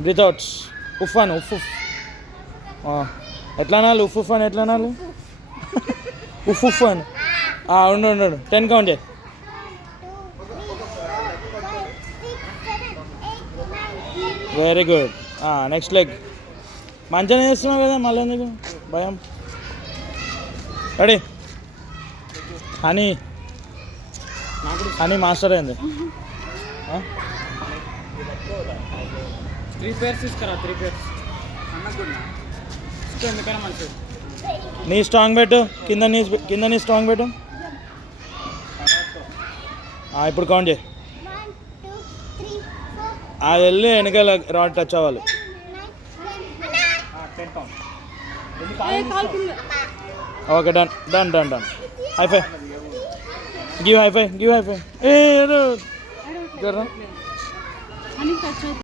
Breath outs. ఉఫ్ అని ఉఫ్ ఉఫ్. ఎట్లా అనాలి ఉఫ్ ఉఫ్ అని ఎట్లా అనాలి? ఉఫ్ ఉఫ్ అని. ఉండు ఉండు 10 కౌంట్ చేయి. Very good. Next leg. మంచిగా చేస్తున్నావు కదా, మళ్ళీ ఎందుకు భయం? రెడీ. హనీ హనీ మాస్టర్ అయింది. 3 pairs తీసుకురా. 3 pairs ఎందుకైనా మంచిది. నీ స్ట్రాంగ్ పెట్టు, కింద నీ స్ట్రాంగ్ పెట్టు. ఇప్పుడు కౌంట్ చేయి. అది వెళ్ళి వెనకాల రాడ్ టచ్ అవ్వాలి. Okay done done done done. High five give high five give hi-fi.